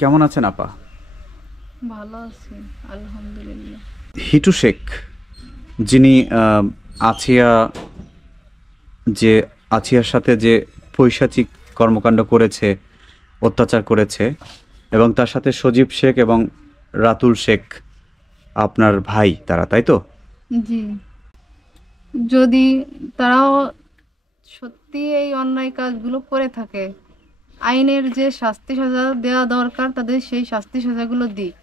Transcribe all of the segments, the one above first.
কেমন আছেন আপা? ভালো আছি, আলহামদুলিল্লাহ। হিটু শেখ, যিনি আছিয়া যে আছিয়ার সাথে যে পৈশাচিক কর্মকাণ্ড করেছে, অত্যাচার করেছে, এবং তার সাথে সজীব শেখ এবং রাতুল শেখ আপনার ভাই তারা, তাই তো? জি, যদি তারাও সত্যি এই অন্যায় কাজগুলো করে থাকে, আইনের যে শাস্তি সাজা দেওয়া দরকার তাদের সেই শাস্তি সাজাগুলো দিক।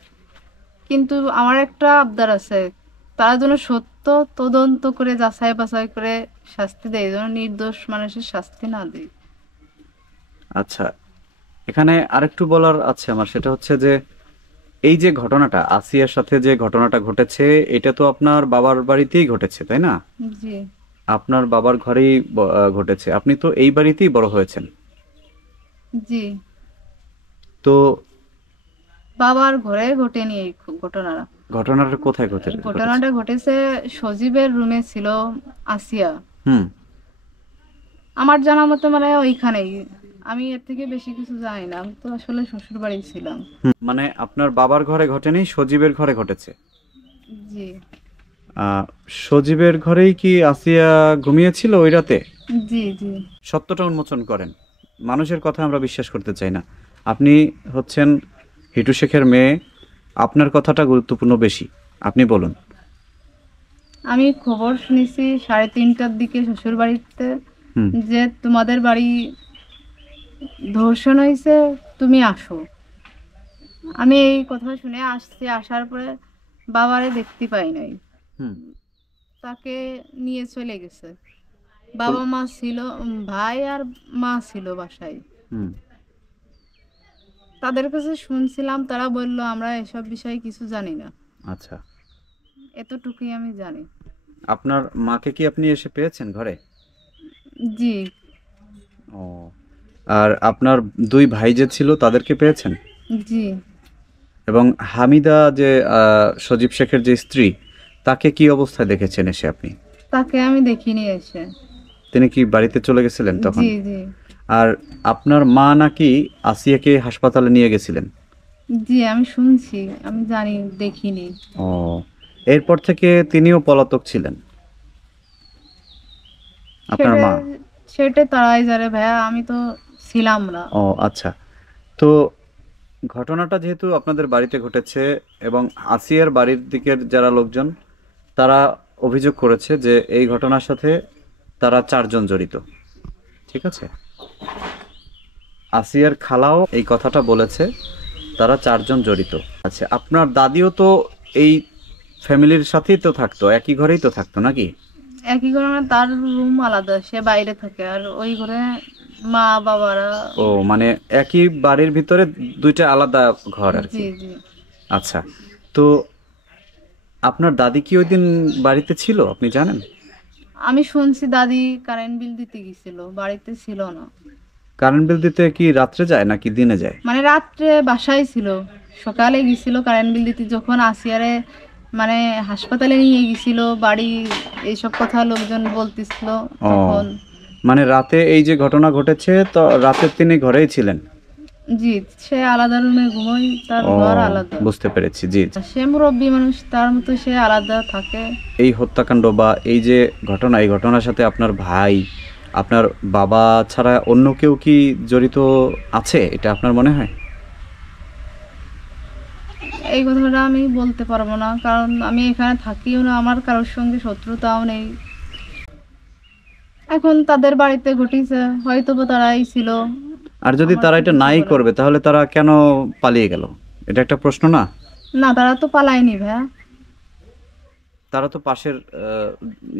কিন্তু আমার একটা আবদার আছে, তারা যেন সত্য তদন্ত করে যাচাই বাছাই করে শাস্তি দেয়, যেন নির্দোষ মানুষের শাস্তি না দেয়। আচ্ছা, এখানে আরেকটু বলার আছে আমার, সেটা হচ্ছে যে এই যে ঘটনাটা আসিয়ার সাথে যে ঘটনাটা ঘটেছে, এটা তো আপনার বাবার বাড়িতেই ঘটেছে, তাই না? জি আপনার বাবার ঘরেই ঘটেছে। আপনি তো এই বাড়িতেই বড় হয়েছেন। জি, তো বাবার ঘরে ঘটেনি এই ঘটনাটা। ঘটনাটা কোথায় ঘটেছে? ঘটনাটা ঘটেছে সজীবের রুমে ছিল আসিয়া। হুম। আমার জানা মতো মানে ওইখানেই। আমি এর থেকে বেশি কিছু জানি না, আমি তো আসলে শ্বশুর বাড়ি ছিলাম। হুম, মানে আপনার বাবার ঘরে ঘটেনি, সজীবের ঘরে ঘটেছে। জি আহ, সজীবের ঘরেই কি আসিয়া ঘুমিয়েছিল ওই রাতে? জি জি। সত্যটা উন্মোচন করেন। মানুষের কথা আমরা বিশ্বাস করতে চাই না। আপনি হচ্ছেন হিটু শেখের মেয়ে, আপনার কথাটা গুরুত্বপূর্ণ বেশি। আপনি বলুন। আমি খবর শুনেছি 3:30টার দিকে শ্বশুর বাড়িতে, হুম। যে তোমাদের বাড়ি ধর্ষণ হয়েছে, তুমি আসো। আমি এই কথা শুনে আসছি, আসার পরে বাবারে দেখতে পাই নাই। হুম। তাকে নিয়ে চলে গেছে। কোন? বাবা মা ছিল, ভাই আর মা ছিল বাসায়। হুম। তাদের কাছে শুনছিলাম, তারা বলল আমরা এসব বিষয়ে কিছু জানি না। আচ্ছা, এতটুকুই আমি জানি। আপনার মাকে কি আপনি এসে পেয়েছেন ঘরে? জি ও, আর আপনার দুই ভাই যে ছিল তাদেরকে পেয়েছেন? জি। এবং হামিদা যে সজীব শেখের যে স্ত্রী, তাকে কি অবস্থায় দেখেছেন এসে আপনি? তাকে আমি দেখিনি এসে। তিনি কি বাড়িতে চলে গেছিলেন তখন? জি জি আর আপনার মা নাকি আসিয়াকে হাসপাতালে নিয়ে গেছিলেন? জি, আমি শুনছি, আমি জানি, দেখিনি। ও, এরপর থেকে তিনিও পলাতক ছিলেন, আপনার সেটা মা? সেটা তারাই জানে ভাইয়া, আমি তো ছিলাম না। ও আচ্ছা। তো ঘটনাটা যেহেতু আপনাদের বাড়িতে ঘটেছে এবং আসিয়ার বাড়ির দিকের যারা লোকজন, তারা অভিযোগ করেছে যে এই ঘটনার সাথে তারা চারজন জড়িত। ঠিক আছে? আসিয়ার খালাও এই কথাটা বলেছে, তারা চারজন জড়িত। আচ্ছা, আপনার দাদিও তো এই ফ্যামিলির সাথেই তো থাকতো, একই ঘরেই তো থাকতো নাকি? একই ঘরে মানে তার রুম আলাদা, সে বাইরে থাকে, আর ওই ঘরে মা বাবারা। ও, মানে একই বাড়ির ভিতরে দুইটা আলাদা ঘর আর জি কি। জি। আচ্ছা, তো আপনার দাদি কি ওই দিন বাড়িতে ছিল আপনি জানেন? আমি শুনছি দাদি কারেন্ট বিল দিতে গেছিল, বাড়িতে ছিল না। কারেন্ট বিল দিতে কি রাত্রে যায় নাকি দিনে যায়? মানে রাত্রে বাসায় ছিল, সকালে গেছিল কারেন্ট বিল দিতে, যখন আসিয়ারে মানে হাসপাতালে নিয়ে গেছিল বাড়ি, এইসব কথা লোকজন বলতেছিল ও, তখন। মানে রাতে এই যে ঘটনা ঘটেছে, তো রাতে তিনি ঘরেই ছিলেন? জি, সে আলাদা রুমে ঘুমোয়, তার ও, ঘর আলাদা। বুঝতে পেরেছি, জি জি। সে মুরব্বী মানুষ, তার মতো সে আলাদা থাকে। এই হত্যাকাণ্ড বা এই যে ঘটনা, এই ঘটনার সাথে আপনার ভাই, আপনার বাবা ছাড়া অন্য কেউ কি জড়িত আছে, এটা আপনার মনে হয়? এই কথাটা আমি বলতে পারবো না, কারণ আমি এখানে থাকিও না, আমার কারোর সঙ্গে শত্রুতাও নেই। এখন তাদের বাড়িতে ঘটিছে, হয়তো বা তারাই ছিল। আর যদি আমার তারা তো এটা কিছু নাই বলার করবে, তাহলে তারা কেন পালিয়ে গেল? এটা একটা প্রশ্ন না? না, তারা তো পালায়নি ভাইয়া। তারা তো পাশের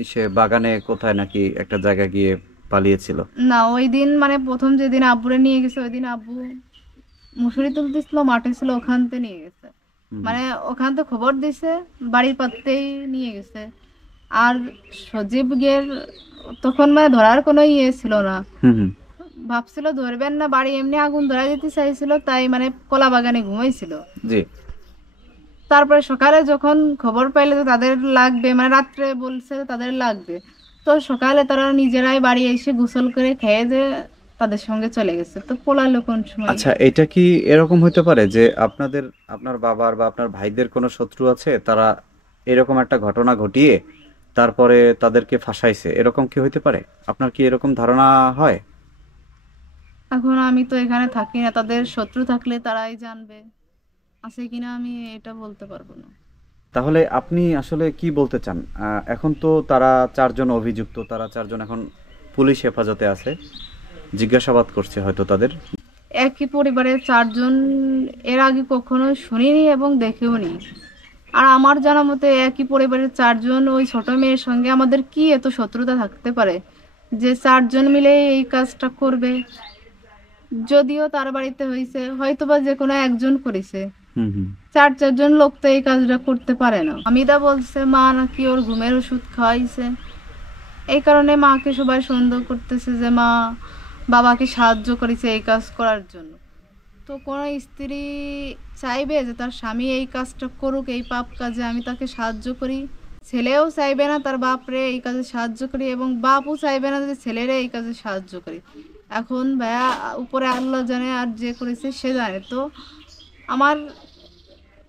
সে বাগানে কোথায় নাকি একটা জায়গা গিয়ে পালিয়েছিল। না, ওই দিন মানে প্রথম যেদিন আব্বুরে নিয়ে গেছে, ওই দিন আব্বু মুসুরি তুলতেছিল, মাঠে ছিল, ওখান থেকে নিয়ে গেছে। হুম। মানে ওখান থেকে খবর দিছে, বাড়ির পাতেই নিয়ে গেছে। আর সজীব গের তখন মানে ধরার কোনো ইয়ে ছিল না। হুম। হুম। ভাবছিল ধরবেন না, বাড়ি এমনি আগুন ধরা দিতে চাইছিল, তাই মানে কলা বাগানে ঘুমাইছিল। জি। তারপরে সকালে যখন খবর পাইলে যে তাদের লাগবে, মানে রাত্রে বলছে যে তাদের লাগবে, তো সকালে তারা নিজেরাই বাড়ি এসে গোসল করে খেয়ে যে তাদের সঙ্গে চলে গেছে, তো পলালো কোন সময়? আচ্ছা, এটা কি এরকম হতে পারে যে আপনার বাবার বা আপনার ভাইদের কোনো শত্রু আছে, তারা এরকম একটা ঘটনা ঘটিয়ে তারপরে তাদেরকে ফাঁসাইছে, এরকম কি হইতে পারে? আপনার কি এরকম ধারণা হয়? এখন আমি তো এখানে থাকি না, তাদের শত্রু থাকলে তারাই জানবে, আছে কিনা আমি এটা বলতে পারবো না। তাহলে আপনি আসলে কি বলতে চান? এখন তো তারা চারজন অভিযুক্ত, তারা চারজন এখন পুলিশ হেফাজতে আছে, জিজ্ঞাসাবাদ করছে হয়তো তাদের। একই পরিবারের চারজন, এর আগে কখনো শুনিনি এবং দেখেও নি। আর আমার জানা মতে একই পরিবারের চারজন, ওই ছোট মেয়ের সঙ্গে আমাদের কি এত শত্রুতা থাকতে পারে যে চারজন মিলে এই কাজটা করবে? যদিও তার বাড়িতে হয়েছে, হয়তোবা যে কোনো একজন করেছে, হুম হুম। চারজন লোক তো এই কাজটা করতে পারে না। হামিদা বলছে মা নাকি ওর ঘুমের ওষুধ খাওয়াইছে, এই কারণে মাকে সবাই সন্দেহ করতেছে যে মা বাবাকে সাহায্য করেছে এই কাজ করার জন্য। তো কোনো স্ত্রী চাইবে যে তার স্বামী এই কাজটা করুক, এই পাপ কাজে আমি তাকে সাহায্য করি? ছেলেও চাইবে না তার বাপরে এই কাজে সাহায্য করি, এবং বাপও চাইবে না যে ছেলেরে এই কাজে সাহায্য করি। এখন ভাইয়া, উপরে আল্লাহ জানে আর যে করেছে সে জানে। তো আমার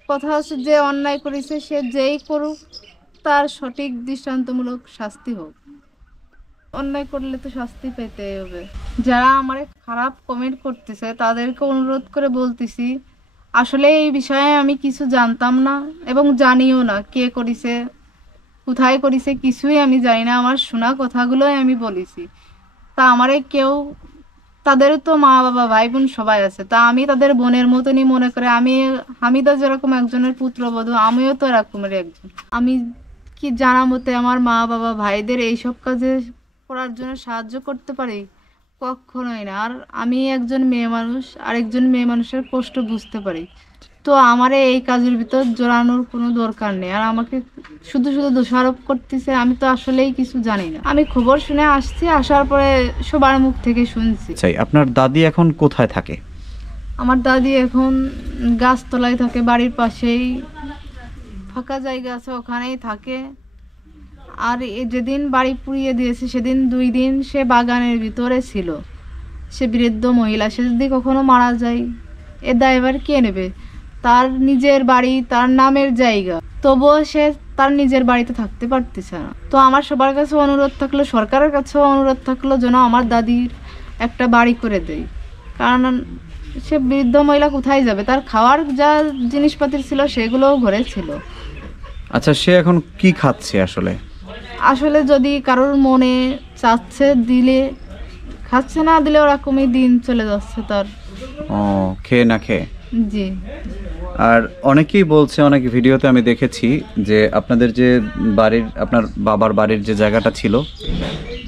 কথা হচ্ছে, যে অন্যায় করেছে সে যেই করুক, তার সঠিক দৃষ্টান্তমূলক শাস্তি হোক। অন্যায় করলে তো শাস্তি পেতেই হবে। যারা আমারে খারাপ কমেন্ট করতেছে তাদেরকে অনুরোধ করে বলতেছি, আসলে এই বিষয়ে আমি কিছু জানতাম না এবং জানিও না, কে করেছে কোথায় করেছে কিছুই আমি জানি না। আমার শোনা কথাগুলোই আমি বলেছি। তা আমারে কেউ, তাদেরও তো মা বাবা ভাই বোন সবাই আছে, তা আমি তাদের বোনের মতনই মনে করে, আমি হামিদা যেরকম একজনের পুত্রবধূ, আমিও তো এরকমের একজন। আমি কি জানা মতে আমার মা বাবা ভাইদের এইসব কাজে করার জন্য সাহায্য করতে পারি? কখনোই না। আর আমি একজন মেয়ে মানুষ, আরেকজন মেয়ে মানুষের কষ্ট বুঝতে পারি। তো আমারে এই কাজের ভিতর জড়ানোর কোনো দরকার নেই। আর আমাকে শুধু শুধু দোষারোপ করতেছে, আমি তো আসলেই কিছু জানি না। আমি খবর শুনে আসছি, আসার পরে সবার মুখ থেকে শুনছি। চাই, আপনার দাদি এখন কোথায় থাকে? আমার দাদি এখন গাছতলায় থাকে, বাড়ির পাশেই ফাঁকা জায়গা আছে ওখানেই থাকে। আর যেদিন বাড়ি পুড়িয়ে দিয়েছে সেদিন 2 দিন সে বাগানের ভিতরে ছিল। সে বৃদ্ধ মহিলা, সে যদি কখনো মারা যায় এ দায়ভার কে নেবে? তার নিজের বাড়ি, তার নামের জায়গা, তবুও সে তার নিজের বাড়িতে থাকতে পারতেছে না। তো আমার সবার কাছে অনুরোধ থাকলো, সরকারের কাছেও অনুরোধ থাকলো, যেন আমার দাদির একটা বাড়ি করে দেয়। কারণ সে বৃদ্ধ মহিলা কোথায় যাবে? তার খাওয়ার যা জিনিসপাতি ছিল সেগুলোও ঘরে ছিল। আচ্ছা, সে এখন কি খাচ্ছে আসলে? আসলে যদি কারোর মনে চাচ্ছে দিলে খাচ্ছে, না দিলে ওরকমই দিন চলে যাচ্ছে তার। ও, খেয়ে না খেয়ে। জি। আর অনেকেই বলছে, অনেক ভিডিওতে আমি দেখেছি যে আপনাদের যে বাড়ির, আপনার বাবার বাড়ির যে জায়গাটা ছিল,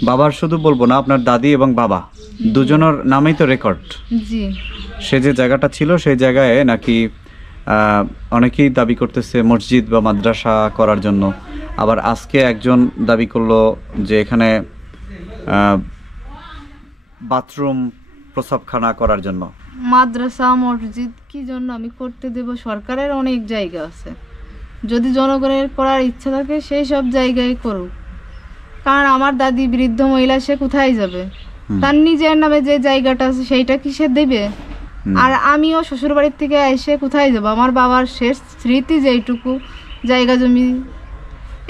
বাবার শুধু বলবো না, আপনার দাদি এবং বাবা দুজনের নামেই তো রেকর্ড। জি। সে যে জায়গাটা ছিল সেই জায়গায় নাকি অনেকেই দাবি করতেছে মসজিদ বা মাদ্রাসা করার জন্য। আবার আজকে একজন দাবি করলো যে এখানে বাথরুম, প্রসাবখানা করার জন্য। মাদ্রাসা মসজিদ কি জন্য আমি করতে দেব? সরকারের অনেক জায়গা আছে, যদি জনগণের করার ইচ্ছা থাকে সেই সব জায়গায় করুক। কারণ আমার দাদি বৃদ্ধ মহিলা, সে কোথায় যাবে? তার নিজের নামে যে জায়গাটা আছে সেইটা কি সে দেবে? আর আমিও শ্বশুর বাড়ির থেকে এসে কোথায় যাব? আমার বাবার শেষ স্মৃতি যেইটুকু জায়গা জমি,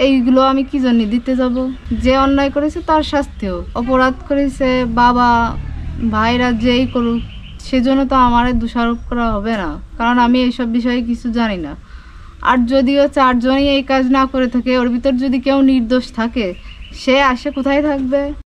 এইগুলো আমি কি জন্য দিতে যাব? যে অন্যায় করেছে তার শাস্তি হোক। অপরাধ করেছে বাবা ভাইরা যেই করুক, সেজন্য তো আমার দোষারোপ করা হবে না, কারণ আমি এইসব বিষয়ে কিছু জানি না। আর যদিও চারজনই এই কাজ না করে থাকে, ওর ভিতর যদি কেউ নির্দোষ থাকে, সে আসে কোথায় থাকবে?